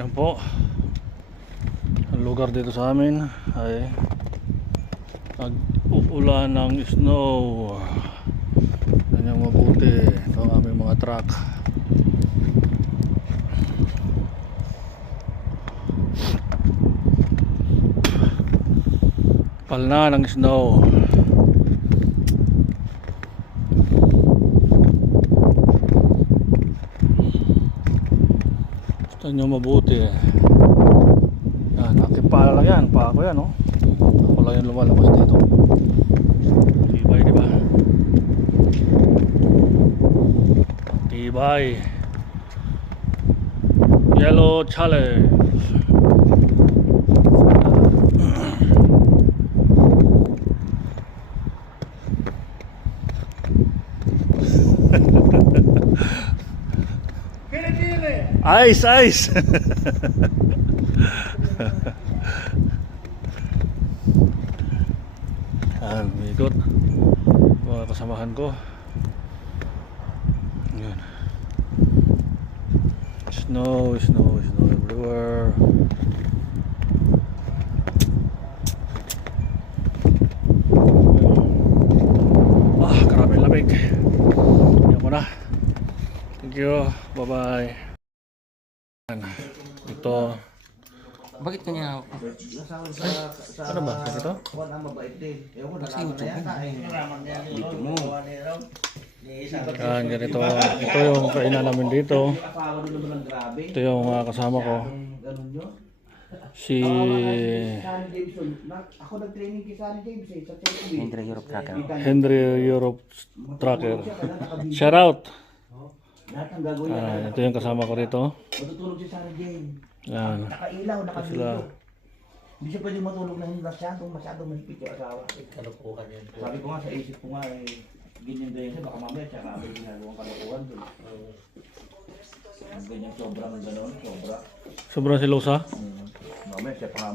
Yan po. Ang lugar dito sa amin ay nag-uulan ng snow. Ganyan mabuti. Ito ang aming mga truck. Palna ng snow. Gusto nyo mabuti. Yan, nakipala lang yan. Pa ako yan, no? Ako lang yung lumalabas dito. Tibay, diba? Tibay. Yellow challenge. Ice, ice. Ikot mga kasamahan ko. Yan. Snow everywhere. Grabe lamig. Yan muna. Thank you. Bye bye. Ito. Bakit kanya ako? Ano ba? Ito? Kasi YouTube mo. Yan, ganito. Ito yung kainan namin dito. Ito yung kasama ko. Si Henry Europe Tracker. Henry Europe Tracker. Shout out. Ito yung kasama ko rito. Matutulog si Sarah Jane. Yan. Nakailaw, Sila. nakadulog. Hindi siya pwede matulog na hindi masyadong mahigpit yung asawa. Sabi ko nga sa isip ko nga ganyan ganyan siya. Baka mamaya siya nga may ginagawang kalokohan doon. Ganyan sobrang gano'n, sobra. Sobrang silosa. Mamaya siya pa